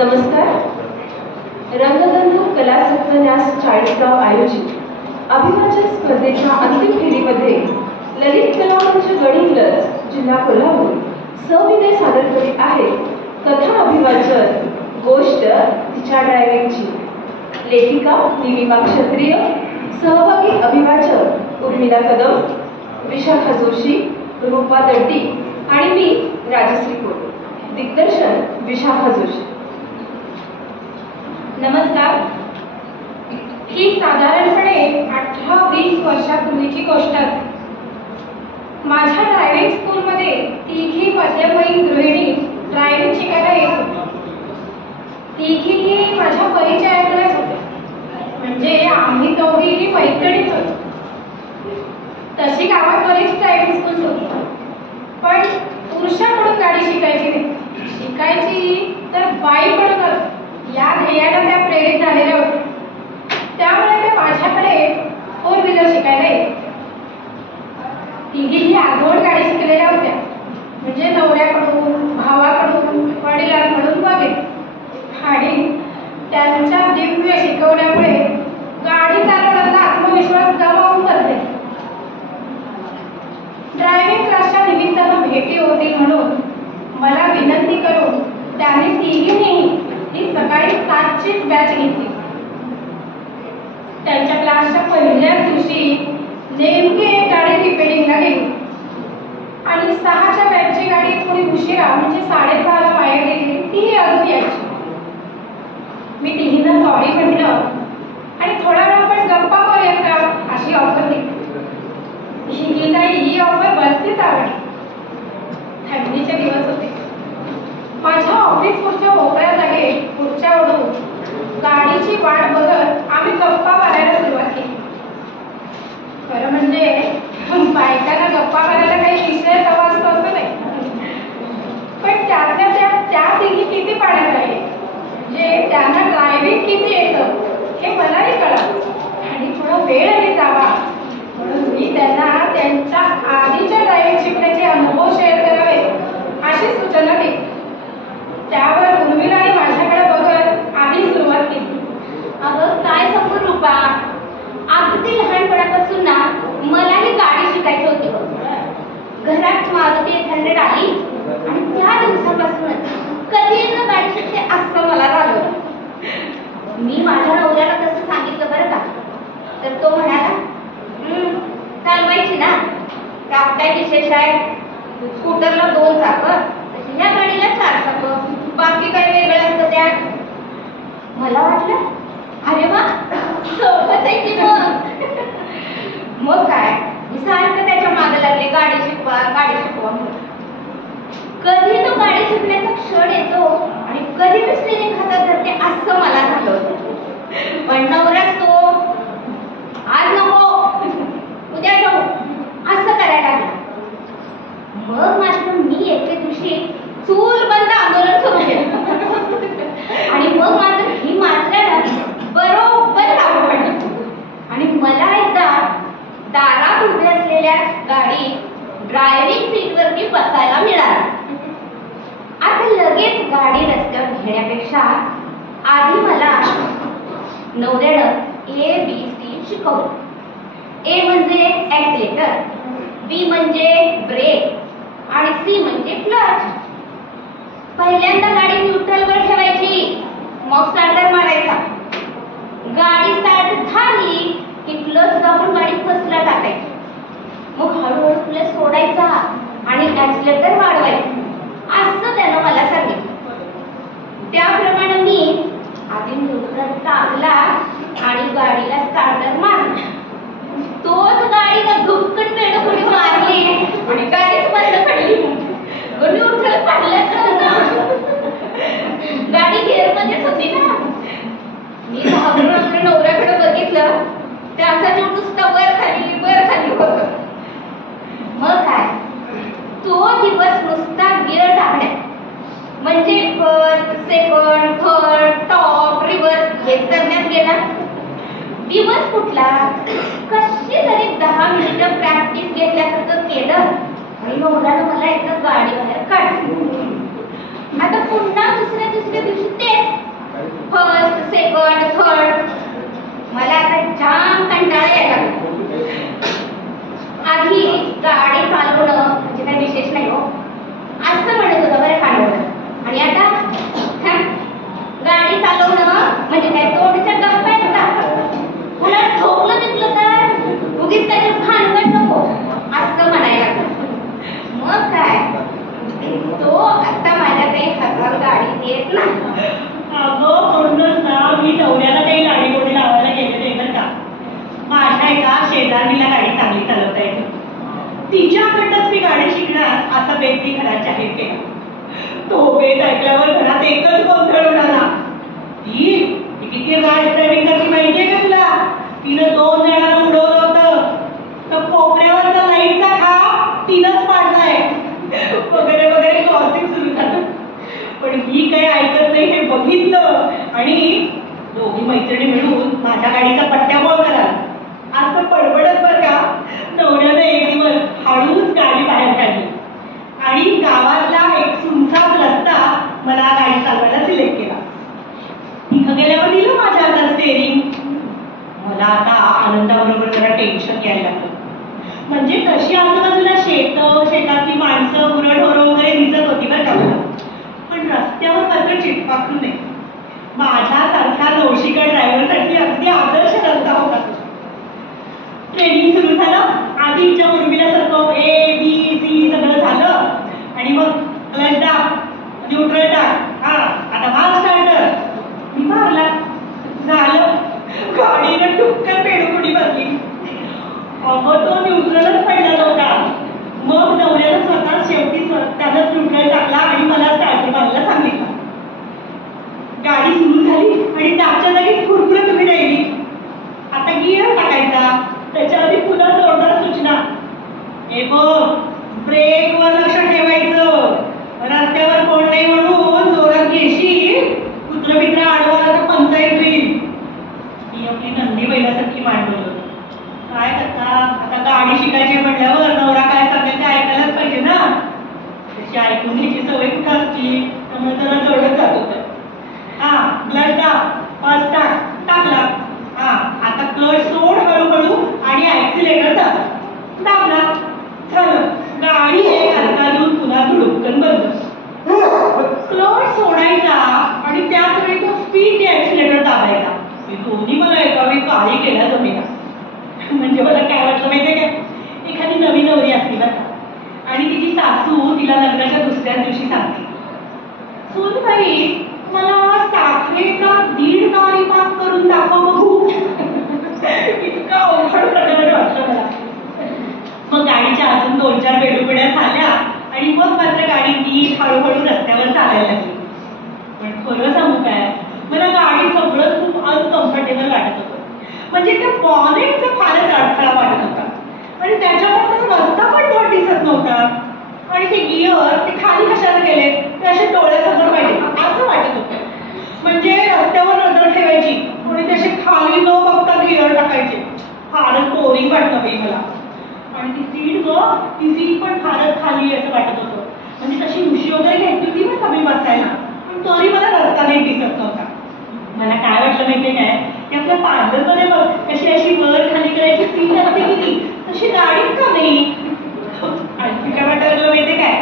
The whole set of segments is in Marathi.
नमस्कार. रंगधनु कला सत्यान्यास 40गाव आयोजित अभिवाचन स्पर्धेच्या अंतिम फेरीमध्ये ललित कला मंच गडिंग्लज जिल्हा कोल्हापूर सविनय सादर करीत आहे कथा अभिवाचन गोष्ट तिच्या ड्रायव्हिंगची. लेखिका निमिमा क्षत्रिय, सहभागी अभिवाचक उर्मिला कदम, विशाखा जोशी, रूपा दड्डी आणि मी राजश्री कोटे. दिग्दर्शन विशाखा जोशी. नमस्कार. ही साधारणपणे 18-20 वर्षापूर्वीची गोष्ट आहे. माझ्या ड्रायव्हिंग स्कूलमध्ये तिघी मध्यमवयीन गृहिणी ड्रायव्हिंग शिकायला येत होत्या. तिघीही माझ्या परिचयातल्याच होत्या, म्हणजे आम्ही दोघीही मैत्रिणीच होतो. तशी गावात बरीच ड्रायव्हिंग स्कूल होती, पण पुरुषाकडून गाडी शिकायची नाही. शिकायची तर बाईकडूनच या ध्येयाला त्या प्रेरित झालेल्या होत्या. त्यामुळे ते माझ्याकडे 4 व्हीलर शिकायला येत. तिघीही आजोळ गाडी शिकलेल्या होत्या, म्हणजे नवऱ्याकडून, भावाकडून, वडिलांकडून वगैरे. आणि त्यांच्या दिव्य शिकवण्यामुळे गाडी चालवण्याचा आत्मविश्वास गमावून बसले. ड्रायव्हिंग क्लासच्या निमित्तानं भेटी होती म्हणून मला विनंती करून त्याने तिघींनीही ही सकाळी 7चीच बॅच घेतली. त्यांच्या क्लासच्या पहिल्याच दिवशी नेमकी एक गाडी रिपेरिंगला गेली आणि 6च्या बॅचची गाडी थोडी उशिरा, म्हणजे 6:30ला बाहेर गेली. तीही अजून यायची. मी तिघींना सॉरी म्हटलं आणि थोडा वेळ आपण गप्पा मारूया का अशी ऑफर दिली. ही ऑफर भलतीच आवडली. थंडीचे दिवस होते. माझ्या ऑफिस पुढच्या मोकळ्या जागेत खुर्च्या ओढून गाडीची वाट बघत आम्ही गप्पा मारायला सुरुवात केली. खरं म्हणजे बायकांना गप्पा मारायला काही विषय हवा असतो असं नाही, पण त्यातल्या त्या तिघी किती पाण्यात राहिले, म्हणजे त्यांना ड्रायव्हिंग किती येतं हे मलाही कळलं. आणि थोडा वेळही जावा म्हणून मी त्यांना त्यांच्या आधीच्या ड्रायव्हिंग शिकण्याचे अनुभव शेअर करावे अशी सूचना दिली. त्यावर उर्मिलाने माझ्याकडे बघत आधी सुरुवात केली. अगं काय सांगू रूपा, अगदी लहानपणापासून ना मलाही गाडी शिकायची होती बघ. घरात मारुती 800 आली आणि त्या दिवसापासूनच कधी ना गाडी शिकते असं मला झालं. मी माझ्या नवऱ्याला तसं सांगितलं बरं का, तर तो म्हणाला चालवायची ना, त्यात काय विशेष आहे, स्कूटरला 2 चाकं, ह्या गाडीला 4 चाकं, बाकी काय वेगळं असतं त्यात. मला वाटलं अरे वा सोबत आहे की मग काय, मी सारखं त्याच्या मागे लागले गाडी शिकवा म्हणून. कधी तो गाडी शिकण्याचा क्षण येतो आणि कधी मी स्टीअरिंग हातात धरते असं मला झालं होतं. पण नवराच तो आज नको उद्या जाऊ असं करायला लागला. मग मात्र मी एके दिवशी चूल बंद आंदोलन सुरू केलं आणि मग मात्र ही मात्र बरोबर लागू पडली आणि मला एकदा दारात उभे असलेल्या गाडी ड्रायव्हिंग सीटवरती बसायला मिळाली. आता लगेच गाडी रस्त्यावर घेण्यापेक्षा आधी मला नवऱ्यानं ABCD शिकवलं. A म्हणजे ॲक्सिलेटर, B म्हणजे ब्रेक आणि C म्हणजे क्लच. पहिल्यांदा गाडी न्यूट्रलवर ठेवायची, मग स्टार्टर मारायचा. गाडी स्टार्ट झाली की क्लच दाबून गाडी फर्स्टला टाकायची. मग हळूहळू क्लच सोडायचा आणि ॲक्सिलेटर वाढवायचं असं त्यानं मला सांगितलं. त्याप्रमाणे मी आधी न्यूट्रल टाकला आणि गाडीला स्टार्टर मारला. तोच गाडीला धुपकट पेडं पुढे मारली आणि गाडीच बंद पडली. न्यूट्रल पडलंच नव्हतं, गाडी गिअरमध्येच होती ना. मी घाबरून आपल्या नवऱ्याकडे बघितलं, त्याचा जीव नुसता वर खाली होत. मग काय, तो दिवस नुसता गिअर टाकण्यात, म्हणजे first, second, third, top, reverse हेच करण्यात गेला. दिवस कुठला, कशी तरी 10 मिनिटं प्रॅक्टिस घेतल्यासारखं केलं आणि नवऱ्यानं मला एकदा गाडी बाहेर काढली. आता पुन्हा दुसऱ्या दिवशी तेच गाडी येत नाही. अगं म्हणूनच ना मी नवऱ्याला काही गाडी गोडी लावायला गेले नाही बरं का. माझ्या एका शेजारणीला गाडी चांगली चालवता येते, तिच्याकडनंच मी गाडी शिकणार असा बेत ती घरात जाहीर केला. तो बेत ऐकल्यावर घरात एकच गोंधळ उडाला. ती किती रॅश ड्रायव्हिंग करते माहितीये का तुला? तिनं 2 जणांना उडवलं होतं, तर कोपऱ्यावरचा लाईटचा खांब तिनंच पाडलाय वगैरे वगैरे गॉसिप सुरू झालं. पण ही काही ऐकत नाही हे बघितलं आणि दोघी मैत्रिणी मिळून माझ्या गाडीचा पट्ट्याबोळ करा असं पडपडत बरं का नवऱ्यानं एक दिवस हळूच गाडी बाहेर काढली आणि गावातला एक सुनसान रस्ता मला गाडी चालवायला सिलेक्ट केला. तिथं गेल्यावर दिलं माझ्या हातात स्टेअरिंग. मला आता आनंदाबरोबर जरा टेन्शन यायला लागलं. म्हणजे तशी आजूबाजूला शेतातली माणसं गुरंढोरं वगैरे दिसत होती बरं का मला, पण रस्त्यावर मात्र चिटपाकून नाही. माझ्यासारख्या नवशिका ड्रायव्हरसाठी अगदी आदर्श रस्ता होता. ट्रेनिंग सुरू झालं. आधीच्या उर्मिल्यासारखं ABC सगळं झालं आणि मग क्लच दाब, न्यूट्रल टाक, हा आता फास्ट स्टार्टर. मी मारला, झालं. गाडीनं टुक्कन पेडुकुडी बसली. अगं तो न्यूट्रलच पडला नव्हता. मग नवऱ्यानं स्वतः शेवटी त्यानंच न्यूट्रल टाकला आणि मला स्टार्टर मारायला सांगितलं. गाडी सुरू झाली आणि त्याच्या जागी फुरफुरत उभी राहिली. आता गिअर टाकायचा, त्याच्या आधी पुन्हा जोरदार सूचना. हे बघ, ब्रेकवर लक्ष ठेवायचं, रस्त्यावर कोण नाही म्हणून जोरात घेशील, कुत्र मित्र आडवाला तर पंचायत होईल. ही आपली नंदी बैलासारखी मांडवलं. काय करता आता, गाडी शिकायची म्हटल्यावर नवरा काय सांगेल ते ऐकायलाच पाहिजे ना. तशी ऐकून घ्यायची सवय कुठं असती, त्यामुळे जरा जवळच जात होतं. हा क्लच दाब, फर्स्ट टाकला. हा आता क्लच सोड हळूहळू आणि ऍक्सिलेटर दाबला. झालं. गाडी एक हलका देऊन पुन्हा धुडकन बंद. क्लच सोडायचा आणि त्याच वेळी तो स्पीड ऍक्सिलेटर दाबायचा. हे दोन्ही मला एका वेळी काही केल्या जमेना. म्हणजे मला काय वाटलं माहितीये का, एखादी नवी नवरी असली बरं आणि तिची सासू तिला लग्नाच्या दुसऱ्याच दिवशी सांगते, सूनबाई मला साखरेचा 1.5 गारी पाक करून दाखव बघू. इतका अवघड प्रकार वाटलं मला. मग गाडीच्या अजून 2-4 बेडुकड्या झाल्या आणि मग मात्र गाडी नीट हळूहळू रस्त्यावर चालायला लागली. पण खरं सांगू काय, मला गाडी सगळं खूप अनकम्फर्टेबल वाटत होतं. म्हणजे त्या बॉनेटचा फारच अडथळा वाटत होता आणि त्याच्यामुळे रस्ता पण धड दिसत नव्हता. आणि ते गिअर ते खाली कशाला गेले ते असे डोळ्यासमोर पाहिजे असं वाटत होतं. म्हणजे रस्त्यावर नजर ठेवायची आणि ते असे खाली न बघता गिअर टाकायचे. फारच बोरिंग वाटलं बाई मला. आणि ती सीट पण फारच खाली असं वाटत होतं. म्हणजे तशी उशी वगैरे घेतली होती ना कमी बसायला, पण तरी मला रस्ता नीट दिसत नव्हता. मला काय वाटलं माहितीये काय, की आपल्या पार्लरमध्ये बघ कशी अशी वर खाली करायची सीट असते की नाही, तशी गाडीत का नाही. आणखी काय वाटायला माहितीये काय,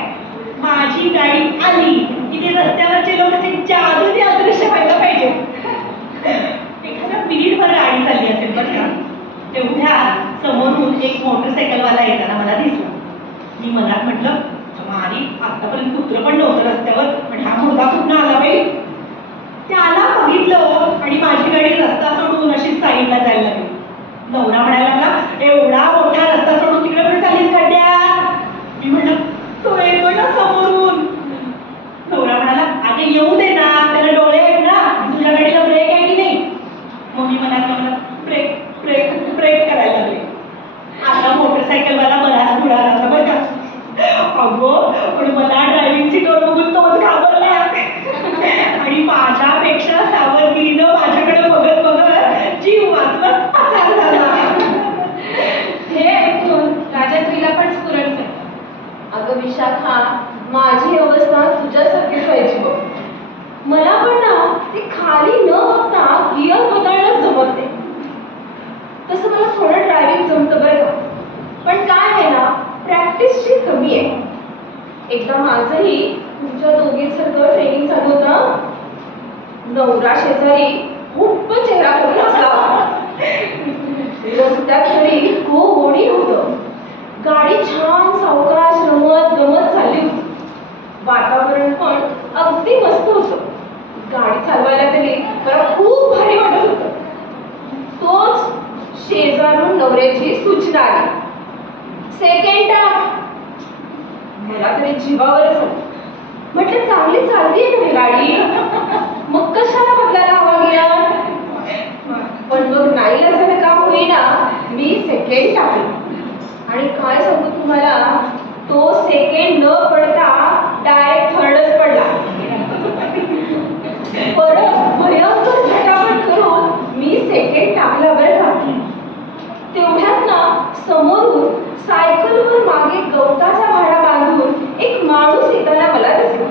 माझी गाडी आली की ते रस्त्यावरचे लोक असे जादूने अदृश्य व्हायला पाहिजे. एखाद्या मिनिटभर गाडी चालली असेल बरं का, तेवढ्या समोरून एक मोटरसायकलवाला येताना मला दिसला. मी मनात म्हटलं, मारी आतापर्यंत कुत्र पण नव्हतं रस्त्यावर, पण हा मुलगा कुठनं आला बाई. त्याला बघितलं आणि माझी गाडी रस्ता सोडून अशी साईडला जायला लागली. नवरा म्हणायला लागला, एवढा मोठा रस्ता सोडून तिकडे पण चालीस खड्ड्यात. मी म्हटलं, तो येतोय ना समोरून. नवरा म्हणाला, अगं येऊ दे ना, त्याला डोळे आहेत ना, तुझ्या गाडीला ब्रेक आहे की नाही. मग मी म्हणाला, ब्रेक ब्रेक ब्रेक करायला लागले. आता मोटरसायकलवाला बराच बुडा लागला बरं का. अगो पण मला ड्रायव्हिंग सीटवर बघून तोच घाबरला आणि माझ्यापेक्षा सावधगिरीनं माझ्याकडे बघत बघत जीव वाचवत पसार झाला. हे ऐकून राजश्रीला पण स्फुरण झालं. अगं विशाखा, माझी अवस्था तुझ्यासारखीच व्हायची बघ. मला पण ना ते खाली न बघता गिअर बदलणं जमत नाही. तसं मला थोडं ड्रायव्हिंग जमतं बरं का, पण काय आहे ना, प्रॅक्टिसची कमी आहे. एकदा माझंही तुमच्या दोघींसारखं ट्रेनिंग चालू होतं. नवरा शेजारी खूप चेहरा करून असला. रस्त्यात तरी गोडी होतं. गाडी छान सावकाश रमत गमत चालली होती. वातावरण पण अगदी मस्त होतं. गाडी चालवायला तरी मला खूप भारी वाटत होतं. तोच शेजारून नवऱ्याची सूचना आली, सेकंड टाक. मला तरी जीवावरच आलं. म्हटलं चांगली चालतीये का ही गाडी, मग कशाला बदलायला हवा गिअर. पण मग नाही असं काम होईना, मी सेकंड टाकलं. आणि काय सांगू तुम्हाला, तो सेकंड न पडता डायरेक्ट थर्डच पडला. परत भयंकर झटापट करून मी सेकंड टाकला बरं का. तेवढ्यात ना समोरून सायकलवर मागे गवताचा भारा बांधून एक माणूस येताना मला दिसला.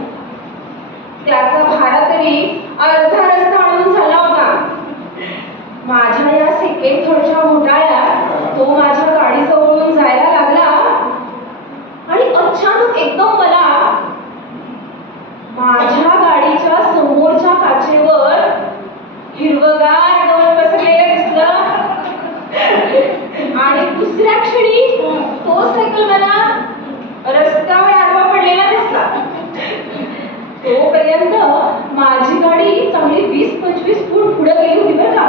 त्याचा भारा तरी अर्धा रस्ता अडवून झाला होता. माझ्या या सेकंड थर्डच्या घोटाळ्यात तो माझ्या गाडीजवळून जायला लागला आणि अचानक एकदम मला माझ्या गाडीच्या समोरच्या काचेवर हिरवगार गवत पसरलेलं दिसलं. आणि दुसऱ्या क्षणी तो सायकल मला रस्त्यावर आडवा पडलेला दिसला. तोपर्यंत माझी गाडी चांगली 20-25 फूट पुढे गेली होती बरं का.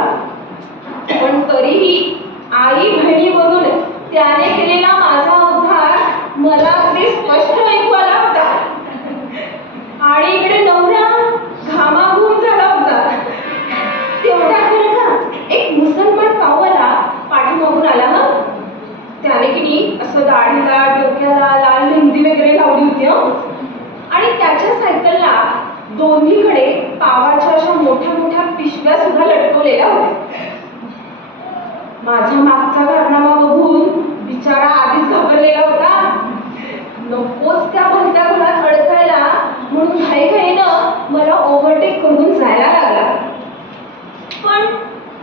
पण तरीही आई बहिणी म्हणून त्याने केलेला माझा उद्धार मला अगदी स्पष्ट ऐकू आला होता. आणि इकडे नवरा घामाघूम झाला होता. तेवढ्यात बरं का एक मुसलमान पाववाला पाठीमागून आला. त्याने की नाही असं दाढीला डोक्याला लाल मेहंदी वगैरे लावली होती. आणि त्याच्या सायकलला दोन्हीकडे पावाच्या अशा मोठ्या मोठ्या पिशव्या सुद्धा लटकवलेल्या होत्या. माझ्या मागचा कारनामा बघून बिचारा आधीच घाबरलेला होता. नकोच त्या भलत्या घरात अडकायला म्हणून घाईघाईनं मला ओव्हरटेक करून जायला लागला. पण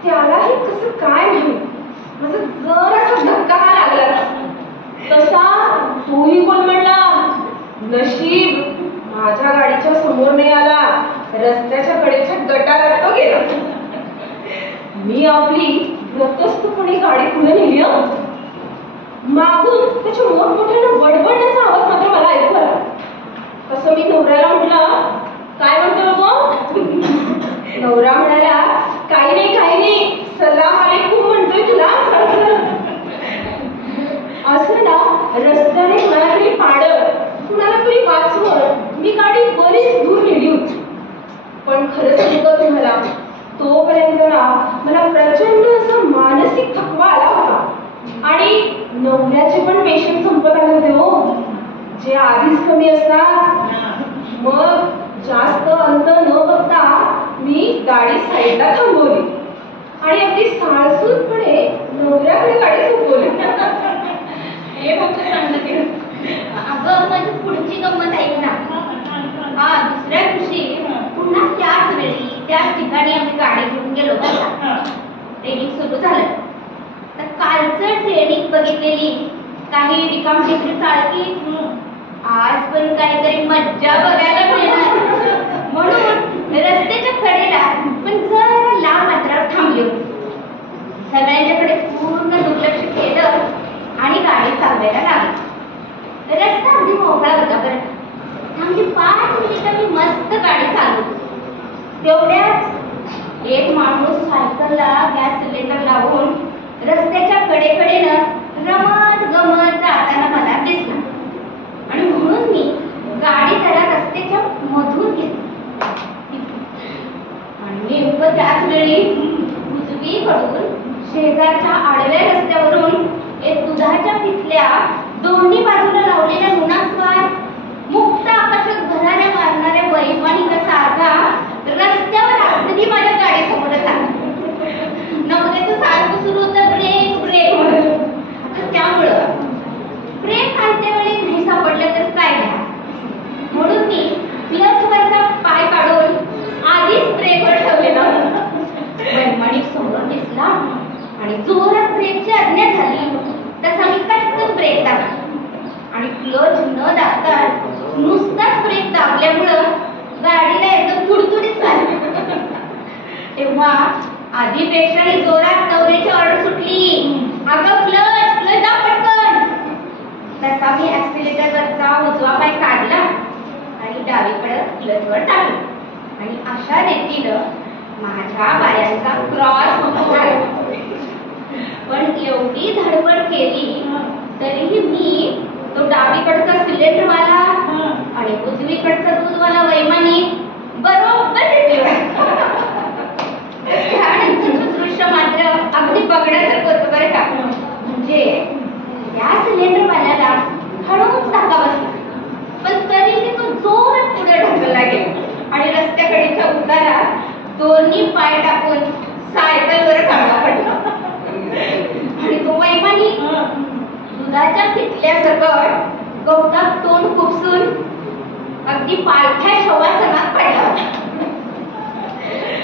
त्यालाही कसं काय माहित, माझा जरासा धक्का लागला. तसा तोही कोण म्हणला, नशीब माझ्या गाडीच्या समोर नाही आला, रस्त्याच्या कडेच्या गटारात तो गेला. मी आपली ग्रस्तपणे गाडी पुढे नेली. मागून त्याच्या मोठमोठ्यानं बडबडण्याचा आवाज मात्र मला ऐकू आला. तसं मी नवऱ्याला म्हटलं, काय म्हणतो तो. नवरा म्हणाला, काही नाही, सलाम आलेकुम म्हणतोय तुला. असं ना रस्त्याने मला तरी पाडत, कुणाला तरी वाचवत मी गाडी बरीच दूर नेली होती. पण खरं सांगतो तुम्हाला, तोपर्यंत ना मला प्रचंड असा मानसिक थकवा आला होता. आणि नवऱ्याचे पण पेशंट संपत आले होते हो, जे आधीच कमी असतात. मग जास्त अंतर न बघता मी गाडी साईडला थांबवली आणि अगदी साळसूदपणे नवऱ्याकडे गाडी सोपवली. हे फक्त सांगते. अगं माझी पुढची गंमत ऐक ना. दुसऱ्या दिवशी पुन्हा त्याच वेळी त्याच ठिकाणी आम्ही गाडी घेऊन गेलो होतो. ट्रेनिंग सुरू झालं. तर कालचं ट्रेनिंग बघितलेली काही रिकाम टेकडी चालकी, आज पण काहीतरी मज्जा बघायला मिळणार म्हणून रस्त्याच्या कडेला पण जरा लांब अंतरावर थांबली होती. सगळ्यांच्याकडे पूर्ण दुर्लक्ष केलं आणि गाडी चालवायला लागली. रस्ता अगदी मोकळा होता बरं. अगदी 5 मिनिटं मी मस्त गाडी चालवली. तेवढ्यात एक माणूस सायकलला गॅस सिलेंडर लावून रस्त्याच्या कडेकडेनं रमत गमत जाताना मला दिसला. आणि म्हणून मी गाडी त्याला रस्त्याच्या मधून घेतली. आणि नेमकं त्याच वेळी उजवीकडून शेजारच्या आडव्या रस्त्यावरून एक दुधाच्या पिठल्या दोन्ही बाजूला लावलेल्या लुणास्वार मुक्त आकाशात घराने मारणाऱ्या वैमानिका सारखा रस्त्यावर अगदी माझ्या गाडीसमोरच आला. नवऱ्याचं सारखं सुरू होतं, ब्रेक ब्रेक म्हणून. त्यामुळं ब्रेक काढत्या वेळी नाही सापडलं तर काय घ्या, म्हणून मी क्लचवरचा पाय काढून आधीच ब्रेकवर ठेवलेला. वैमानिक समोर दिसला आणि जोरात ब्रेकची आज्ञा झाली तसा मी पटकन ब्रेक दाबला. आणि क्लच न दाबता नुसताच ब्रेक दाबल्यामुळं गाडीला एकदम तुडतुडीत झाली. तेव्हा आधीपेक्षा जोरात नवऱ्याची ऑर्डर सुटली, अगं क्लच क्लच दाब पटकन. तसा मी ऍक्सिलेटरवरचा उजवा पाय काढला आणि डावीकडं लजवर टाकलं आणि अशा रीतीनं माझ्या पायांचा क्रॉस झाला. पण एवढी धडपड केली तरीही मी तो डावीकडचा सिलेंडरवाला आणि उजवीकडचा दूधवाला वैमानिक बरोबर त्यानंतरचं दृश्य मात्र अगदी बघण्यासारखं होतं बरं का. म्हणजे त्या सिलेंडरवाल्याला हळूच धक्का बसला, पण तरीही तो जोरात पुढे ढकलला गेला आणि रस्त्याकडेच्या उतारात दोन्ही पाय टाकून सायकलवर चांगला पडला. आणि तो वैमानी दुधाच्या किटल्यासकट गवतात तोंड खुपसून अगदी पालथ्या शवासनात पडला.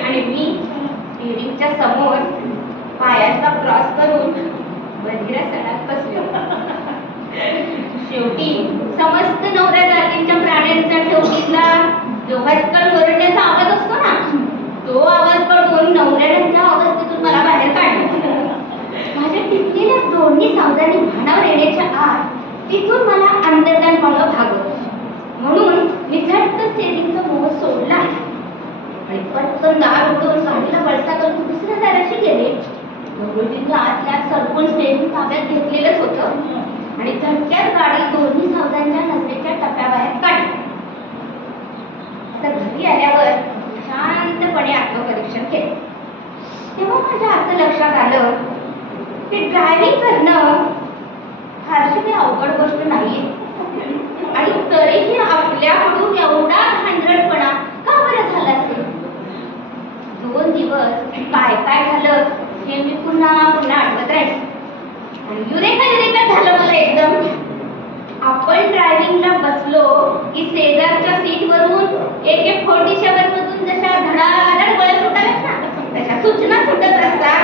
आणि मी स्टिअरिंगच्या समोर पायांचा क्रॉस करून बधिरासनात बसले. शेवटी समस्त नवऱ्या जातींच्या प्राण्यांचा ठेवणीतला जो हसकल ओरडण्याचा आवाज असतो ना, तो आवाज पडून नवऱ्याच्या अवस्थेतून मला बाहेर काढलं. माझ्या टिकलेल्या दोन्ही सावजांनी भानावर येण्याच्या आत तिथून मला अंतर्धान पावलं भागवत. म्हणून मी झटकन स्टेरिंगचा मोह सोडला आणि पटकन दार उठवून गाडीला वळसा करून दुसऱ्या दाराशी गेले. गरुडींच्या आतल्या सरकून स्टेरिंग ताब्यात घेतलेलंच होतं आणि झटक्यात गाडी दोन्ही सावजांच्या नजरेच्या टप्प्याबाहेर काढली. घरी आल्यावर शांतपणे आत्मपरीक्षण केले. तेव्हा माझ्या असं लक्षात आलं की ड्रायव्हिंग करणं फारशी काही अवघड गोष्ट नाही आणि तरीही आपल्याकडून एवढा धांदळपणा का बरं झाला असेल. 2 दिवस काय काय झालं हे मी पुन्हा पुन्हा आठवत राहील आणि युरेका झालं मला एकदम. आपण ड्रायव्हिंगला बसलो की शेजारच्या सीटवरून AK-47 मधून जशा धडाधड गोळ्या सुटाव्यात ना, तशा सूचना सुटत असतात.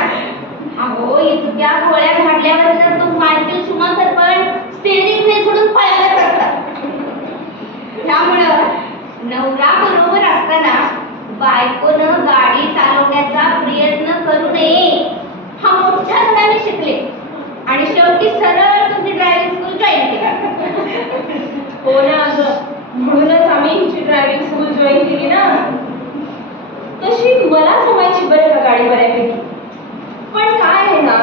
अहो, इतक्या गोळ्या झाडल्यावर तर तो मायकेल शुमाकर पण स्टेरिंगने सोडून पळायलाच असतात. त्यामुळं नवरा बरोबर असताना बायकोनं गाडी चालवण्याचा प्रयत्न करू नये हा मोठा धडा मी शिकले आणि शेवटी सरळ तुमची ड्रायव्हिंग स्कूल जॉईन केली. हो ना, म्हणूनच आम्ही हिची ड्रायव्हिंग स्कूल जॉईन केली ना. तशी मला जमायची बरं का गाडी बऱ्यापैकी. पण काय आहे ना,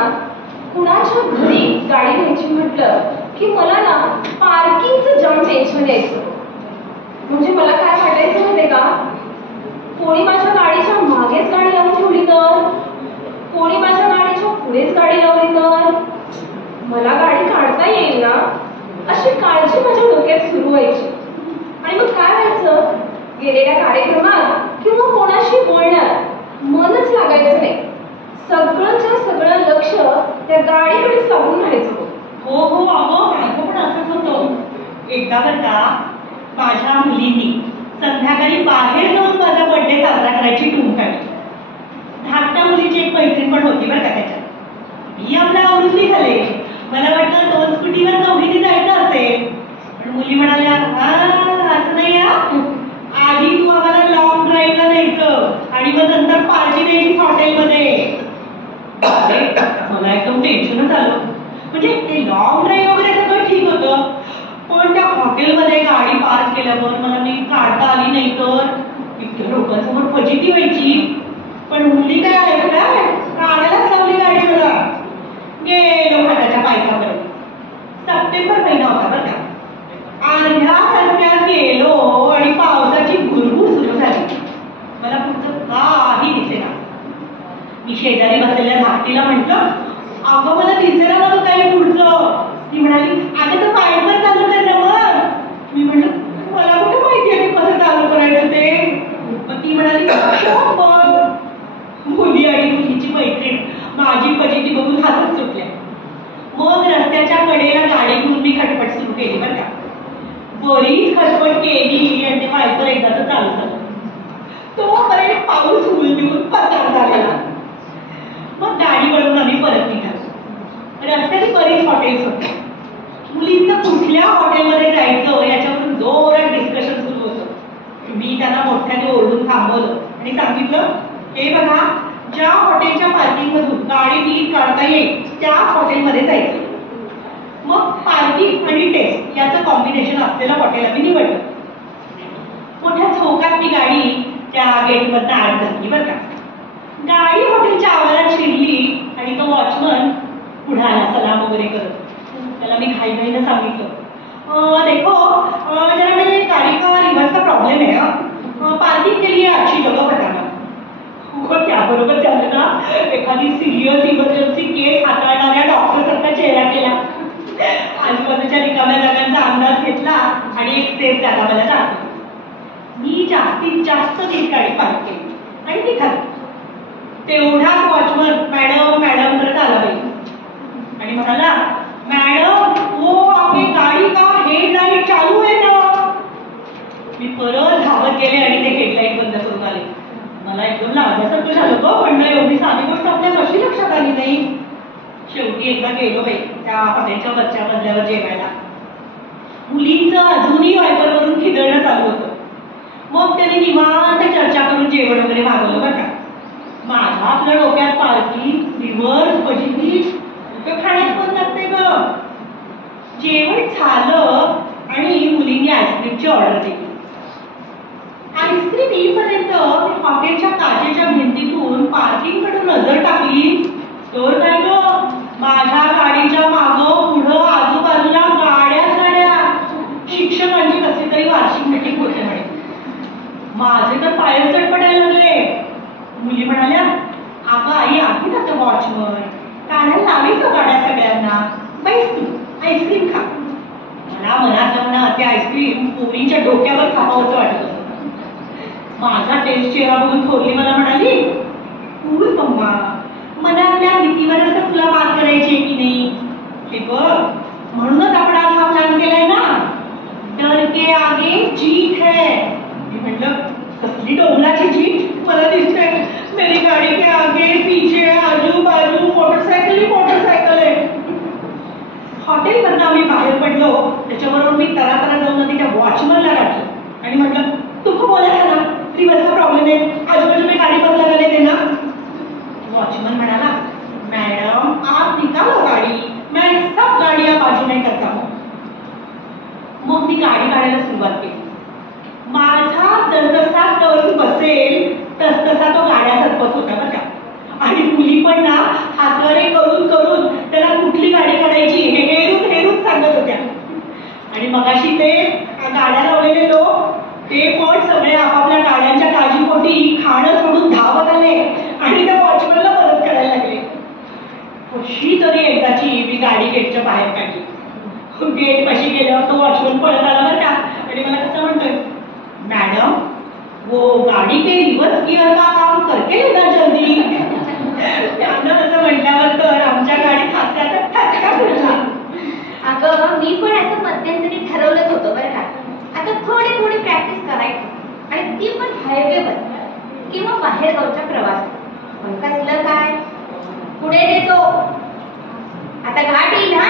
कुणाच्या घरी गाडी घ्यायची म्हटलं की मला ना पार्किंगचं जाम टेन्शन यायचं. म्हणजे मला काय वाटायचं माहितीये का, कोणी माझ्या गाडीच्या मागेच गाडी लावून ठेवली तर, कोणी माझ्या गाडीच्या पुढेच गाडी लावली तर मला गाडी काढता येईल ना, अशी काळजी माझ्या डोक्यात सुरू व्हायची. आणि मग काय व्हायचं, गेलेल्या कार्यक्रमात किंवा कोणाशी बोलण्यात मनच लागायचं नाही. सगळंच्या सगळं लक्ष त्या गाडीकडेच लागून राहायचं. हो हो, अगं माझं पण असंच होतं. एकदा बरं का माझ्या मुलींनी संध्याकाळी बाहेर जाऊन माझा बर्थडे साजरा करायची टूम काढली. धाकट्या मुलीची एक मैत्रीण पण होती बरं का त्याच्यात. मी आपल्या आवृत्ती झाले, मला वाटलं 2 स्कूटीवर चौघीने जायचं असेल. पण मुली म्हणाल्या, असं नाही, आधी तू आम्हाला लॉंग ड्राईव्हला न्यायचं आणि मग नंतर पार्टी द्यायची हॉटेलमध्ये. मला एकदम टेन्शनच आलं. म्हणजे ते लॉंग ड्राईव्ह वगैरे सगळं ठीक होतं, पण त्या हॉटेलमध्ये गाडी पार्क केल्यावर मला नीट काढता आली नाही तर इतक्या लोकांसमोर फजिती व्हायची. पण मुली काय ऐकणार, काढायलाच लावली गाडी मला. गेलो हाताच्या पायथ्यापर्यंत. सप्टेंबर महिना होता बरं का. अर्ध्या रस्त्यात गेलो आणि पावसाची भुरभुर सुरू झाली. मला पुढचं काही दिसेना. मी शेजारी बसलेल्या धाकटीला म्हटलं, अगं मला दिसेना ना काही पुढचं. ती म्हणाली, अगं तर पायपर चालू कर ना मग. मी म्हटलं, मला कुठं माहिती आहे कसं चालू करायचं ते. मग ती म्हणाली, मुली आणि मुलीची मैत्रीण माझी फजिती बघून हातच सुटल्या. मग रस्त्याच्या कडेला गाडी घेऊन मी खटपट सुरू केली बरं का. बरीच खटपट केली आणि ते वायपर एकदाच चालू झालं. तोपर्यंत पाऊस उलटून पसार झालेला. मग गाडी वळून आम्ही परत निघालो. रस्त्यात बरीच हॉटेल्स होती. मुलींचं कुठल्या हॉटेलमध्ये जायचं याच्यावरून जोरात डिस्कशन सुरू होतं. मी त्यांना मोठ्याने ओरडून थांबवलं आणि सांगितलं, हे बघा, ज्या हॉटेलच्या पार्किंगमधून गाडी नीट काढता येईल त्या हॉटेलमध्ये जायचं. मग पार्किंग आणि टेस्ट याचं कॉम्बिनेशन असलेलं हॉटेल आम्ही निवडलं. मोठ्या चौकात मी गाडी त्या गेटमधनं आत घातली बरं का. गाडी हॉटेलच्या आवारात शिरली आणि तो वॉचमन पुढे आला सलाम वगैरे करत. त्याला मी घाईघाईनं सांगितलं, देखो जरा मेरी गाड़ी का रिवर्स का प्रॉब्लेम है, पार्किंग के लिए अच्छी जगह बताना. त्याबरोबर त्यानं ना एखादी सिरियस इमर्जन्सी केस हाताळणाऱ्या डॉक्टरसारखा चेहरा केला. आजूबाजूच्या रिकाम्या जागांचा अंदाज घेतला आणि एक सेफ जागा मला दाखवली. मी जास्तीत जास्त नीट गाडी पार्क केली आणि निघाली. तेवढाच वॉचमन मॅडम मॅडम करत आला बाई आणि म्हणाला, मॅडम वो आपली गाडी का हेडलाईट चालू आहे ना. मी परत धावत गेले आणि ते हेडलाईट बंद करून आले. मला एकदम लाजल्यासारखं झालं तो, पण एवढी साधी गोष्ट आपल्या कशी लक्षात आली नाही. शेवटी एकदा गेलो बाई त्या हॉटेलच्या वरच्या मजल्यावर जेवायला. मुलींचं अजूनही वायपरवरून खिदळणं चालू होतं. मग त्याने निवांत चर्चा करून जेवण वगैरे मागवलं बरं का. माझ्या आपल्या डोक्यात पार्किंग रिव्हर्स भजी खाण्यात पण लागते ग. जेवण झालं आणि मुलींनी आईस्क्रीमची ऑर्डर दिली. आईस्क्रीम येईपर्यंत हॉटेलच्या काचेच्या भिंतीतून पार्किंग कडे नजर टाकली तर काय ग, माझ्या गाडीच्या मागं पुढं आजूबाजूला गाड्याच गाड्या. शिक्षकांची कसली तरी वार्षिक मीटिंग होते म्हणे. माझे तर पायच चटपटायला लागले. मुली म्हणाल्या, अगं आई आहे ना तर वॉचमन, काढायला लावी का गाड्या सगळ्यांना, बैस तू आईस्क्रीम खा. मला मनात ते आईस्क्रीम पोरींच्या डोक्यावर खापावंसं वाटत होतं. माझा टेस्ट चेहरा बघून थोरली मला म्हणाली, कूल मम्मा, मनातल्या भीतीवर असं तुला मात करायची की नाही. हे बघ, म्हणूनच आपण आज हा प्लॅन केलाय ना, डर के आगे जीत है. मी म्हटलं, कसली डोंगराची जीत मला दिसते. मेरी गाडी के आगे पीछे आजू बाजू मोटरसायकल ही मोटरसायकल आहे. हॉटेलमधनं आम्ही बाहेर पडलो. त्याच्याबरोबर मी तरा जाऊन त्या वॉचमनला गाठलं आणि म्हटलं, तुमको बोलायला ना रिवर्स का प्रॉब्लेम है, आजूबाजू में गाड़ी बंद लगा लेते ना. वॉचमन म्हणाला, मैडम आप निकालो गाड़ी, मैं सब गाड़ियां बाजू में करता हूँ. मग मी गाडी काढायला सुरुवात केली. माझा जसजसा टर्न बसेल तसतसा तो गाड्या सरपत होता बरं का. आणि मुली पण ना हातवारे करून करून त्याला कुठली गाडी काढायची हे हेरून सांगत होत्या. आणि मगाशी ते गाड्या लावलेले लोक ते पण सगळे आपापल्या गाड्यांच्या काळजीपोटी खाणं सोडून धावत आले आणि त्या वॉचमनला मदत करायला लागले. कशी तरी एकदाची मी गाडी गेटच्या बाहेर काढली. गेट पाशी गेल्यावर तो वॉचमन पळत आला बरं का आणि मला कसं म्हणतोय, मॅडम वो गाडी के रिवर्स गिअर का काम करके लेना जल्दी. त्यांना तसं म्हटल्यावर तर आमच्या गाडीत हास्याचा ठसका पडला. अगं मी पण असं मध्यंतरी ठरवलंच होतं बरं का, आता थोडी प्रॅक्टिस करायची आणि ती पण हायवेवर किंवा बाहेरगावच्या प्रवासात. पण कसलं काय, पुढे देतो आता घाट येईल ना,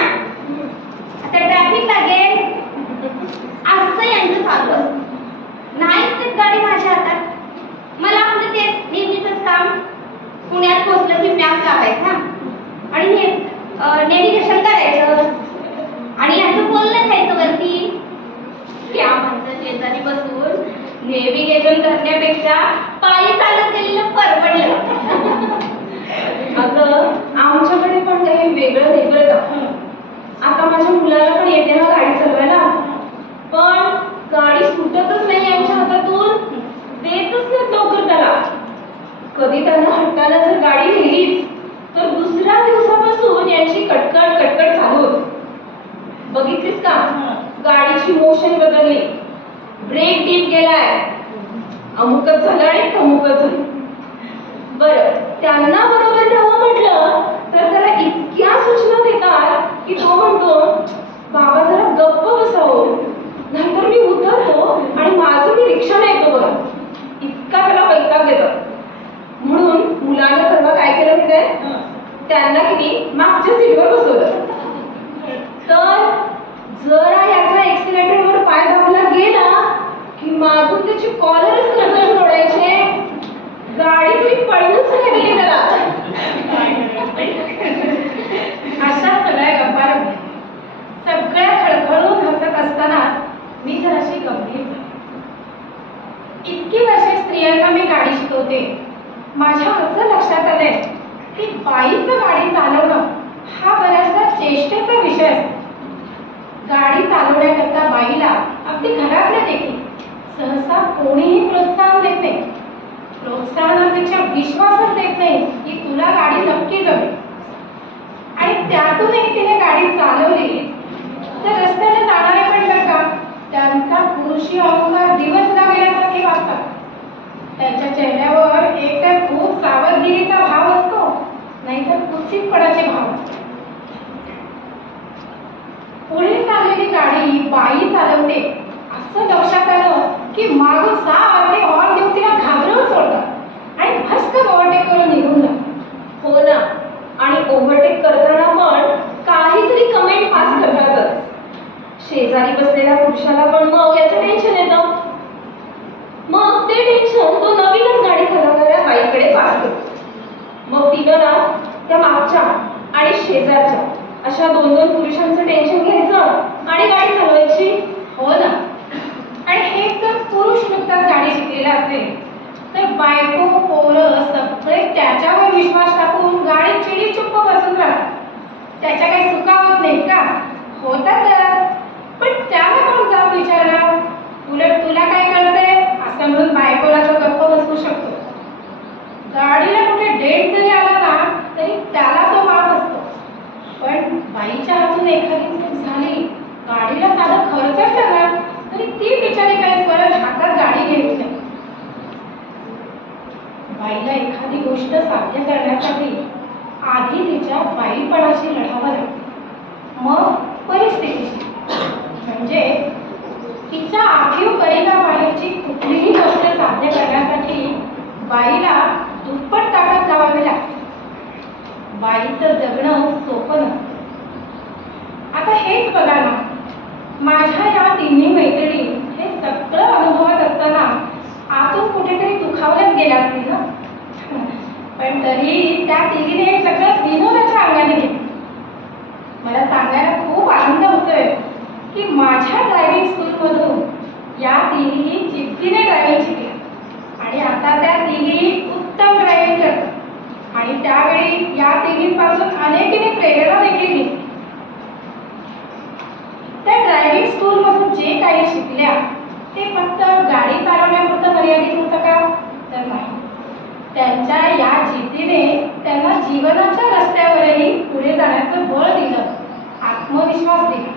आता ट्रॅफिक लागेल, असं यांचं चालू असतं. नाहीच ते गाडी माझ्या हातात. मला आपलं तेच नेहमीच काम, पुण्यात पोहोचलं की मॅप लावायचा आणि नेव्हिगेशन करायचं आणि यांचं बोलणं खायचं वरती. त्या माणसं शेजारी बसून नेव्हिगेशन करण्यापेक्षा पायी चालत गेलेलं परवडलं. अगं आमच्याकडे पण काही वेगळं. आता माझ्या मुलाला पण येते ना गाडी चालवायला, पण गाडी सुटतच नाही आमच्या हातातून, देतच नाही लवकर त्याला. कधी त्यांना हट्टाला जर गाडी नेलीच तर दुसऱ्या दिवसापासून यांची कटकट चालू होती. बघितलीस का, गाडीची मोशन बदलली, ब्रेक डीप गेलाय, अमुकच झालं आणि तमुकच झालं. बरं, त्यांना बरोबर न्यावं म्हटलं तर त्याला इतक्या सूचना देतात की तो म्हणतो, बाबा जरा गप्प बसावं, नाहीतर मी उतरतो आणि माझं मी रिक्षाने येतो बघा. इतका त्याला वैताग देतात. म्हणून मुलांना परवा काय केलं माहिती, त्यांना किती मागच्या सीटवर बसवलं. तर जरा याचा एक्सिलेटरवर पाय दाबला गेला की मागून त्याची कॉलरच नजर सोडायचे. गाडी तुम्ही पळूनच लागली त्याला. अशा सगळ्या गप्पा रंगल्या. सगळ्या खळखळून हसत असताना मी जराशी गंभीर झाले. इतकी वर्षे स्त्रियांना मी गाडी शिकवते, माझ्या असं लक्षात आलंय की बाईचं गाडी चालवणं हा बऱ्याचदा चेष्टेचा विषय असतो. गाडी चालवण्याकरता बाईला अगदी घरातल्या देखील सहसा कोणीही प्रोत्साहन देत नाही. प्रोत्साहनापेक्षा विश्वासच देत नाही की तुला गाडी नक्की जमेल. आणि त्यातूनही तिने गाडी चालवली तर रस्त्याने जाणारे पण का त्यांचा पुरुषी अहंकार दिवस लागल्यासारखे वागतात. त्यांच्या चेहऱ्यावर एक तर खूप सावधगिरीचा भाव असतो, नाहीतर कुचितपणाचे भाव असतात. पुढे चाललेली गाडी बाई चालवते असं लक्षात आलं की मागून 6 वाजले हॉर्न देऊन तिला घाबरवून सोडतात आणि भस्कन ओव्हरटेक करून निघून जातात. हो ना, आणि ओव्हरटेक करताना पण काहीतरी कमेंट पास करतातच. शेजारी बसलेल्या पुरुषाला पण मग याचं टेन्शन येतं. मग ते टेन्शन तो नवीनच गाडी चालवणाऱ्या बाईकडे पास करतो. मग तिनं ना त्या मागच्या आणि शेजारच्या अशा 2-2 पुरुषांचं टेन्शन घ्यायचं आणि गाडी चालवायची. हो ना, आणि हे जर पुरुष नुकताच गाडी शिकलेला असेल तर बायको पोरं सगळे त्याच्यावर विश्वास टाकून गाडी चिडी चुप्प बसून राहतात. त्याच्या काही चुका होत नाहीत का? होतात, पण त्याला कोण जाऊन विचारणार? उलट तुला काय कळतंय असं म्हणून बायकोला तो गप्प बसू शकतो. गाडीला कुठे डेट जरी आला ना तरी त्याला तो माप असतो. पण बाईच्या हातून एखादी चूक झाली, गाडीला साधं खर्च झाला तरी ती बिचारी काही परत हातात गाडी घेत नाही. बाईला एखादी गोष्ट साध्य करण्यासाठी आधी तिच्या बाईपणाशी लढावं लागतं, मग परिस्थितीशी. म्हणजे तिच्या आखीव परिणामाची कुठलीही गोष्ट साध्य करण्यासाठी बाईला दुप्पट ताकद लावावी लागते. बाईचं जगणं सोपं नसतं. आता हेच बघा ना, माझ्या या तिन्ही मैत्रिणी हे सगळं अनुभवत असताना आतून कुठेतरी दुखावल्याच गेल्या असतील ना. पण तरी त्या तिघीने हे सगळं विनोदाच्या अंगाने घेतलं. मला सांगायला खूप आनंद होतोय की माझ्या ड्रायव्हिंग स्कूलमधून या तिघी जिद्दीने ड्रायव्हिंग शिकल्या आणि आता त्या तिघी उत्तम ड्रायव्हिंग करतात. आणि त्यावेळी या तिघींपासून अनेकीने प्रेरणा देखील घेतली. त्या ड्रायव्हिंग स्कूलमधून जे काही शिकल्या ते फक्त गाडी चालवण्यापुरतं मर्यादित होतं का? तर नाही. त्यांच्या या जिद्दीने त्यांना जीवनाच्या रस्त्यावरही पुढे जाण्याचं बळ दिलं, आत्मविश्वास दिला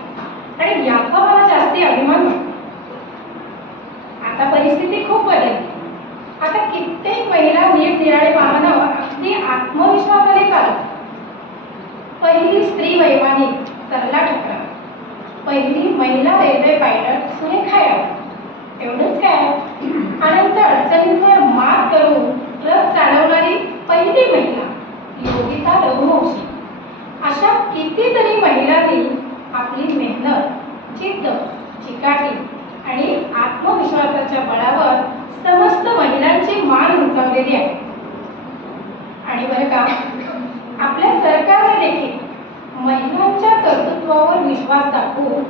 आणि याचा मला जास्ती अभिमान वाटतो. आता परिस्थिती खूप बदलली. आता कित्येक महिला निरनिराळे वाहनं अगदी आत्मविश्वासाने चालवतात. पहिली स्त्री वैमानिक सरला ठकरा, पहिली महिला रेल्वे पायलट सुरेखा यादव. एवढंच काय, अनंत अडचणींवर मात करून ट्रक चालवणारी पहिली महिला योगिता रघुवंशी. अशा कितीतरी महिलांनी आपली मेहनत, जिद्द, चिकाटी आणि आत्मविश्वासाच्या बळावर समस्त महिलांची मान उंचावलेली आहे. आणि बरं का, आपल्या सरकारने देखील महिलांच्या कर्तृत्वावर विश्वास दाखवून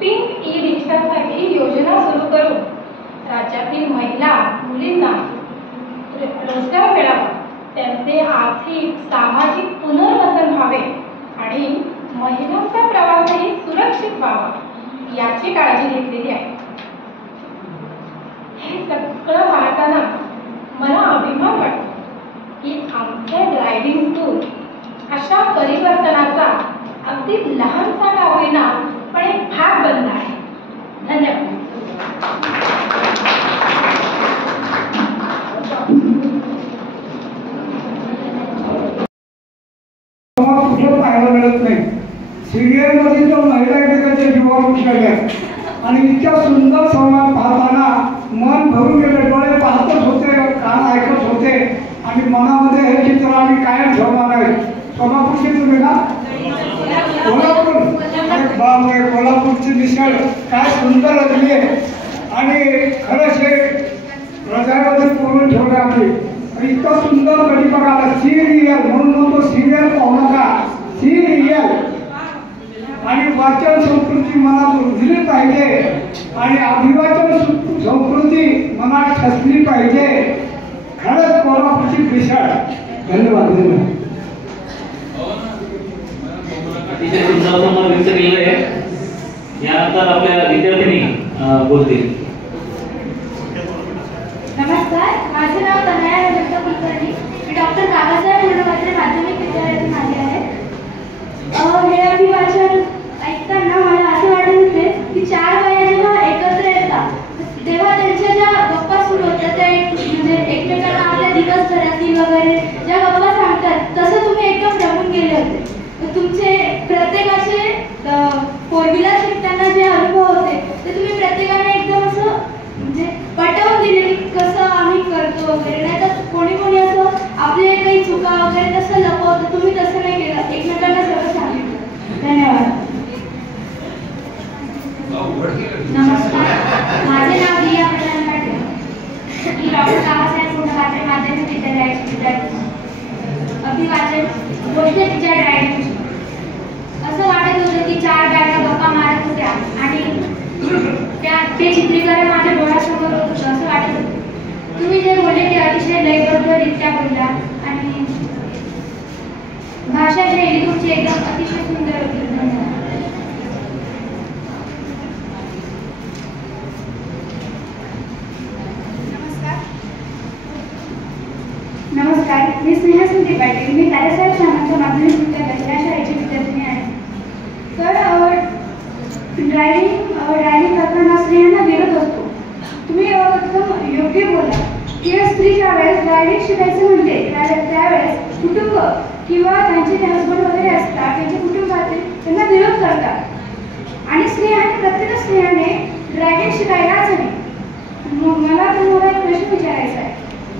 पिंक ई रिक्षासारखी योजना सुरू करून राज्यातील महिला मुलींना रोजगार मिळावा, त्यांचे आर्थिक सामाजिक पुनर्वसन व्हावे आणि महिलांचा प्रवासही सुरक्षित व्हावा याची काळजी घेतलेली आहे. हे सगळं पाहताना मला अभिमान वाटतो की आमचे ड्रायव्हिंग स्कूल अशा परिवर्तनाचा अगदी लहानसा का होईना पण एक भाग बनला आहे. धन्यवाद. कुठे पाहायला मिळत नाही. सिरियल मध्ये तर महिला एकमेकांच्या जीवावर उठलेल्या आणि इतक्या सुंदर संवाद पाहताना मन भरून गेले. डोळे पाहतच होते, कान ऐकत होते आणि मनामध्ये हे चित्र आम्ही कायम ठेवणार आहे. सोलापूरची तुम्ही ना, कोल्हापूर, बापरे, कोल्हापूरची मिसळ काय सुंदर असली आणि खरंच हे हृदयामध्ये पूर्ण ठेवलं आम्ही. इतकं सुंदर कधी बघायला सिरियल म्हणून तो सिरियल पाहू नका, सिरियल आणि वाचन संस्कृती मनात रुजली पाहिजे आणि अभिवाचन संस्कृती मनात ठसली पाहिजे. खरंच कोल्हापूरची पिसाळ. धन्यवाद. अतिशय सुंदर मत व्यक्त केलेलं आहे. यानंतर आपल्या विद्यार्थिनी बोलतील. नमस्कार, माझे नाव तनया रजत कुलकर्णी. मी डॉक्टर बाबासाहेब मुंडे माध्यमिक विद्यालयातून आले आहे. हे अभिवाचन ऐकताना मला असे वाटत होते की 4 बाया जेव्हा एकत्र येतात तेव्हा त्यांच्या ज्या गप्पा सुरू होतात त्या म्हणजे एकमेकांना आपल्या दिवसभरातील वगैरे ज्या गप्पा सांगतात तसं तुम्ही एकदम रमून गेले होते. तुमचे प्रत्येकाचे 4 व्हीलर शिकताना जे अनुभव होते ते तुम्ही प्रत्येकाने एकदम असं म्हणजे पटवून दिले की कसं आम्ही करतो वगैरे. नाही तर कोणी असं आपले काही चुका वगैरे तसं लपवतं, तुम्ही तसं नाही केलं, एकमेकांना सगळं सांगितलं. धन्यवाद. नमस्कार, माझे नाव रिया प्रशांत पाटील. मी डॉक्टर बाबासाहेब मुंडे माध्यमिक विद्यालयाची विद्यार्थी. अभिवाचन गोष्ट तिच्या ड्रायव्हिंगची. असं वाटत होतं की 4 बायका गप्पा मारत होत्या आणि ते चित्रीकरण माझ्या डोळ्यासमोर होत होतं असं वाटत होतं. तुम्ही जे बोलले ते अतिशय लयबद्धरित्या बोलला आणि भाषा शैली तुमची एकदम अतिशय सुंदर होती. नमस्कार, मी स्नेहा संदीप पाटील. मी तारासाहेब सामंत माध्यमिक विद्यालयात या शाळेची विद्यार्थिनी आहे. तर ड्रायव्हिंग करताना स्त्रियांना विरोध असतो. तुम्ही एकदम योग्य बोला की स्त्री ज्या वेळेस ड्रायव्हिंग शिकायचं म्हणते त्यावेळेस कुटुंब किंवा त्यांचे जे हसबंड वगैरे असतात त्यांचे कुटुंबातील त्यांना विरोध करतात आणि प्रत्येक स्त्रियाने ड्रायव्हिंग शिकायलाच हवी. मला तुम्हाला एक प्रश्न विचारायचा आहे,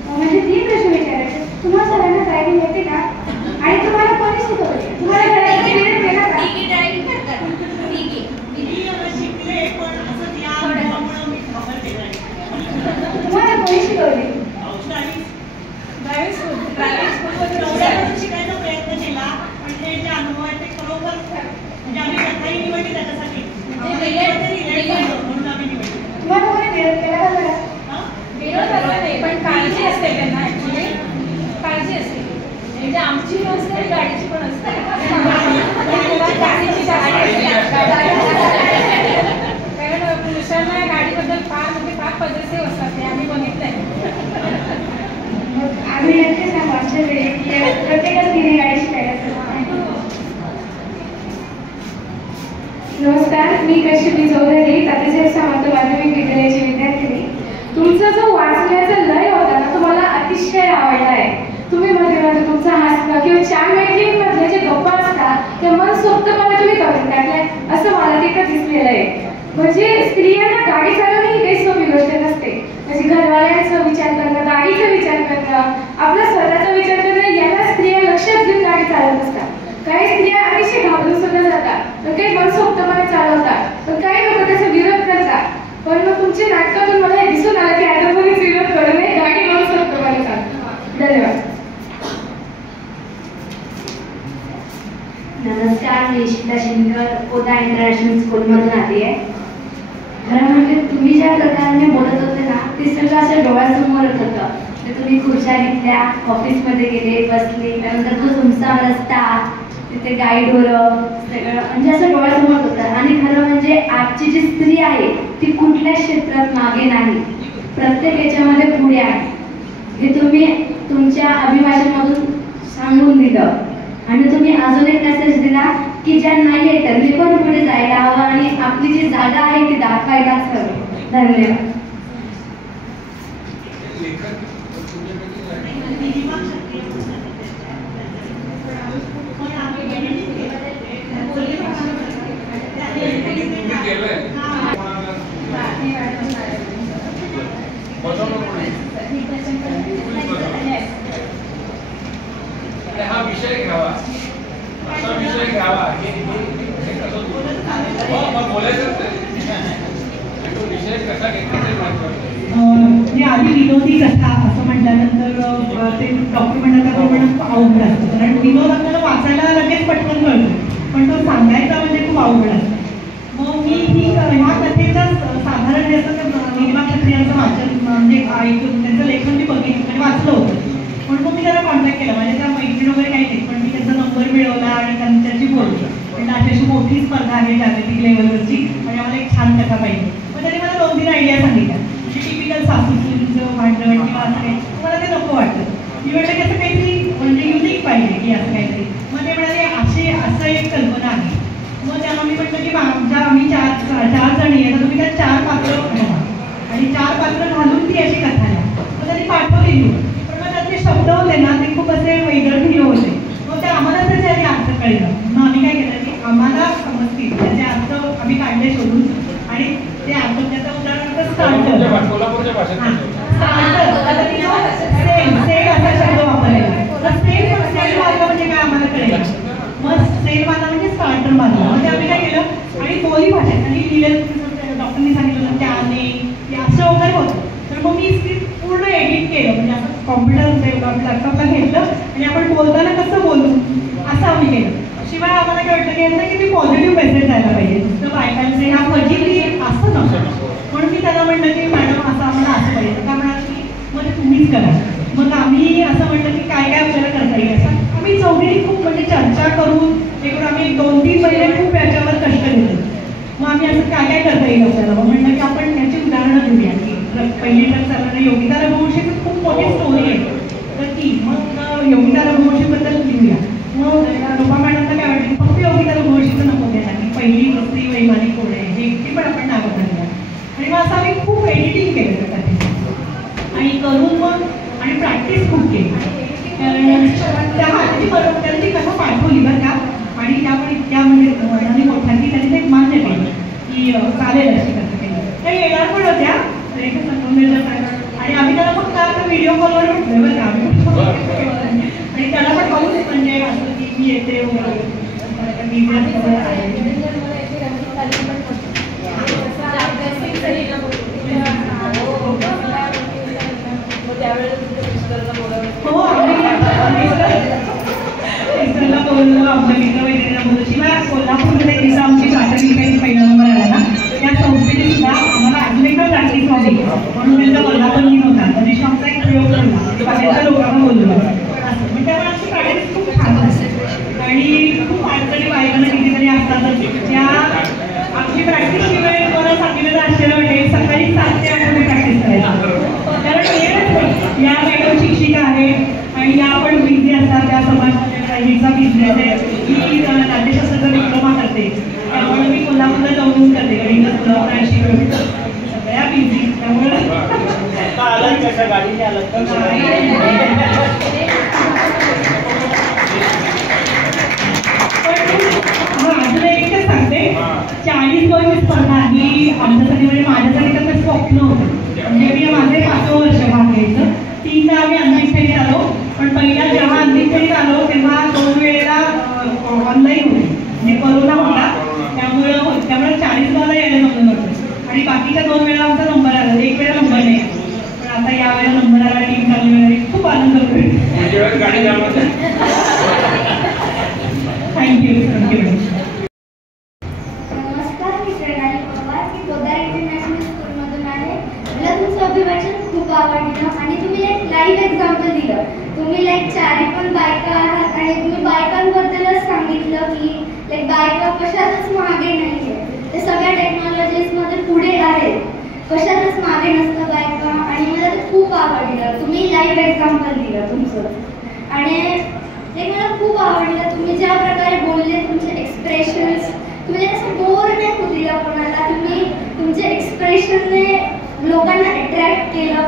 म्हणजे 3 प्रश्न विचारायचे. तुम्हाला सगळ्यांना ड्रायव्हिंग येते का आणि तुम्हाला कोणी शिकवले? तुम्हाला ड्रायव्हिंग पिरियड केला का? ड्रायव्हिंग करतात. तुम्हाला कोणी शिकवले? शिकायचा प्रयत्न केला पण ते जे अनुभव आहे ते खरोखर म्हणजे आम्ही कथाही निवडली त्याच्यासाठी म्हणून आम्ही निवडली. तुम्हाला कोणी विरोध केला का जरा? विरोध करत नाही पण काळजी असते त्यांना. ऍक्च्युली काळजी असते म्हणजे आमची नसते गाडीची पण असते. कारण पुरुषांना गाडीबद्दल फार पॉझिटिव्ह असतात ते आम्ही बघितलंय. आम्ही नक्कीच ना मागच्या वेळी प्रत्येकाच तिने गाडी शिकायला. नमस्कार, मी कश्यपी चौधरी, तात्यासाहेब सामंत माध्यमिक विद्यालयाची विद्यार्थिनी. तुमचा जो वाचण्याचा लय होता ना तो मला अतिशय आवडला आहे. तुम्ही मध्ये मध्ये तुमचा हास्य किंवा 4 मैत्रिणींमधले जे गप्पा असतात ते मनसोक्तपणे तुम्ही करून टाकलाय असं मला तिथं दिसलेलं आहे. म्हणजे स्त्रियांना गाडी चालवणे ही काही सोपी गोष्ट नसते. म्हणजे घरवाल्यांचा विचार करणं, गाडीचा विचार करणं, आपला स्वतःचा विचार करणं याला स्त्रिया लक्षात घेऊन गाडी चालवत असतात. काही स्त्रिया अतिशय घाबरून सुद्धा जातात, तर काही मनसोक्तपणे चालवतात, पण काही लोक त्याचा विरोध करतात. पण मग तुमच्या नाटकातून मला हे दिसून आलं की आता कोणीच विरोध करू नये, गाडी मनसोक्तपणे चालतात. धन्यवाद. नमस्कार, मी इशिता शिंदकर, पोदा इंटरनॅशनल स्कूलमधून आली आहे. खरं म्हणजे तुम्ही ज्या प्रकारे बोलत होते ना ते सगळं असं डोळ्यासमोर येत होतं. तर तुम्ही खुर्च्या घेतल्या, ऑफिसमध्ये गेले, बसले, त्यानंतर तो तुमचा रस्ता, तिथे गाईडोरं सगळं म्हणजे असं डोळ्यासमोर होतं. आणि खरं म्हणजे आजची जी स्त्री आहे ती कुठल्याच क्षेत्रात मागे नाही, प्रत्येक याच्यामध्ये पुढे आहे. हे तुम्ही तुमच्या अभिभाषणामधून सांगून दिलं. आणि तुम्ही अजून एक मेसेज दिला की ज्या नाही आहे त्यांनी पण पुढे जायला हवं आणि आपली जी जागा आहे ती दाखवायलाच हवी. धन्यवाद. हा विषय घ्यावा, असा विषय घ्यावा हे कसं बोलायचंच तो विषय कसा घेतला ते म्हणजे आधी विनोदी कथा असं म्हटल्यानंतर ते डॉक्टर म्हणतात अवघड असतं. कारण विनोद आपल्याला वाचायला लगेच पटकन कळतो पण तो सांगायचा म्हणजे खूप अवघड ऐकून त्यांचं लेखन मी बघितलं म्हणजे वाचलं होतं. म्हणून मग मी त्याला कॉन्टॅक्ट केला. माझ्या त्या मैत्रीण वगैरे काही नाही, पण मी त्यांचा नंबर मिळवला आणि त्यांच्याशी बोललो. म्हणजे अशी मोठी स्पर्धा आहे जागतिक लेवलवरची आणि आम्हाला एक छान कथा पाहिजे. मग त्यांनी मला 2-3 आयडिया सांगितल्या. म्हणजे टिपिकल सासूचं भांडण किंवा असं काही मला ते नको वाटतं. मी म्हटलं की असं काहीतरी म्हणजे युनिक पाहिजे की असं काहीतरी. मग ते म्हणाले असं एक कल्पना आहे. मग त्यामुळे मी म्हटलं की आम्ही 4 जणी आहे, तर तुम्ही त्यात 4 पात्र घाला आणि 4 पात्र घालून ती अशी कथा द्या. मग त्यांनी पाठवली. पण मग त्यातले शब्द होते ना ते खूप असे वैदर्भीय होते. मग ते आम्हाला त्याचे आधी अर्थ कळलं. मग आम्ही काय केलं की आम्हाला समजतील त्याचे अर्थ आम्ही काढले शोधून आणि ते अर्थ त्याचं उदाहरण स्टार्टर. कोल्हापूरच्या भाषेत सेल असा शब्द वापरायला. तर सेल मार्ग म्हणजे काय आम्हाला कळेल. मग सेल मार्ग म्हणजे स्टार्टर मार्ग. म्हणजे आम्ही काय केलं आणि बोली भाषेत आणि लिहिलेलं डॉक्टरनी सांगितलं त्याने असं वगैरे होतं. तर मग मी स्क्रिप्ट पूर्ण एडिट केलं. म्हणजे असं कॉम्प्युटर लॅपटॉपला घेतलं आणि आपण बोलताना कसं बोलू असं आम्ही केलं. शिवाय आम्हाला काय वाटलं की यांना किती पॉझिटिव्ह मेसेज जायला पाहिजे. नुसतं बायकांचे ह्या फजिली असं नको. म्हणून मी त्यांना म्हटलं की मॅडम असं आम्हाला असं पाहिजे. का म्हणाल की मग तुम्हीच करा. मग आम्ही असं म्हटलं की काय आपल्याला करता येईल. असं आम्ही चौघींनी खूप म्हणजे चर्चा करून एकूण आम्ही 2-3 महिने खूप याच्यावर कष्ट घेतले. मग आम्ही असं काय करता येईल आपल्याला. मग म्हटलं की आपण याची उदाहरणं घेऊया की पहिली ट्रक चालवणाऱ्या योगिता रघुवंशीची खूप मोठी स्टोरी आहे. तर ती मग योगिता रघुवंशीबद्दल लिहूया. मग रूपा मॅडमला काय वाटलं फक्त योगिता रघुवंशीचं नको द्यायला की पहिली वस्ती वैमानिक कोण आहे हे ती पण आपण नावं घालूया. आणि मग असं आम्ही खूप एडिटिंग केलं त्यासाठी आणि करून मग आणि प्रॅक्टिस खूप केली. त्या हाताची बरोबर त्यांनी कसं पाठवली बरं का. आणि त्या पण इतक्या म्हणजे आणि मोठ्या की त्यांनी ते मान्य केलं की चालेल अशी कसं केलं. त्या येणार पण होत्या आणि आम्ही त्याला फक्त आता व्हिडिओ कॉलवर म्हटलं बरं का आम्ही आणि त्याला पण पाहून म्हणजे असं की मी येते हो मिस्टरला बोललो आमच्या मित्रमैत्रिणीला बोललो. शिवाय कोल्हापूरमध्ये तिथं आमची प्राथमिक पहिला नंबर आला ना त्या संस्थेने सुद्धा आम्हाला अजून एकदा प्रॅक्टिस व्हावी म्हणून त्यांचा कोल्हापूर दिन होता. तर आमचा एक प्रयोग करला बाहेरच्या लोकांना बोललो असं. मग त्यामुळे आमची प्रॅक्टिस खूप छान असते आणि खूप अडचणी बायकांना कितीतरी असतातच. त्या आमची प्रॅक्टिस शिवाय मला सांगितलं तर आश्चर्य वाटेल. सकाळी 7 ते 8 आम्ही प्रॅक्टिस करायला कारण या मॅडम शिक्षिका आहेत आणि या पण बिझी असतात. त्या समाजमध्ये प्रायव्हेटचा बिझनेस आहे की नाट्यशास्त्राचा डिप्लोमा करते. त्यामुळे मी कोल्हापूरला जाऊन करते कारण सगळ्या बिझी. त्यामुळे अजून एकच सांगते 40 वर्ष स्पर्धा ही आमच्यासाठी म्हणजे माझ्यासाठी तर ते स्वप्न होतं. म्हणजे मी माझे 5वं वर्ष भाग घ्यायचं. 3दा आम्ही अंतिम फेरीत आलो. पण पहिला जेव्हा अंतिम फेरीत आलो तेव्हा 2 वेळेला ऑनलाईन होते म्हणजे कोरोना होता. त्यामुळे 40 वाला यायला जमलं नव्हतं आणि बाकीच्या 2 वेळा आमचा नंबर आला. 1 वेळा नंबर नाही. पण आता या वेळेला नंबर आला. टीम चालू मिळाली. खूप आनंद होतोय. थँक्यू. नमस्कार, मी प्रेरणाली पवार. मी पोद्दार इंटरनॅशनल स्कूलमधून आहे. मला तुमचं अभिवाचन खूप आवडलं आणि तुम्ही एक लाईव्ह एक्झाम्पल दिलं. तुम्ही 4 पण बायका आहात आणि तुम्ही बायकांबद्दलच सांगितलं की बायका कशातच मागे नाही आहे. ते सगळ्या टेक्नॉलॉजीजमध्ये पुढे आहेत. कशातच मागे नसतं बायका आणि मला ते खूप आवडलं. तुम्ही लाईव्ह एक्झाम्पल दिलं तुमचं आणि ते मला खूप आवडलं. तुम्ही ज्या प्रकारे बोलले तुमचे एक्सप्रेशन्स तुम्ही असं बोर नाही होऊ दिलं कोणाला. तुम्ही तुमच्या एक्सप्रेशनने लोकांना अट्रॅक्ट केलं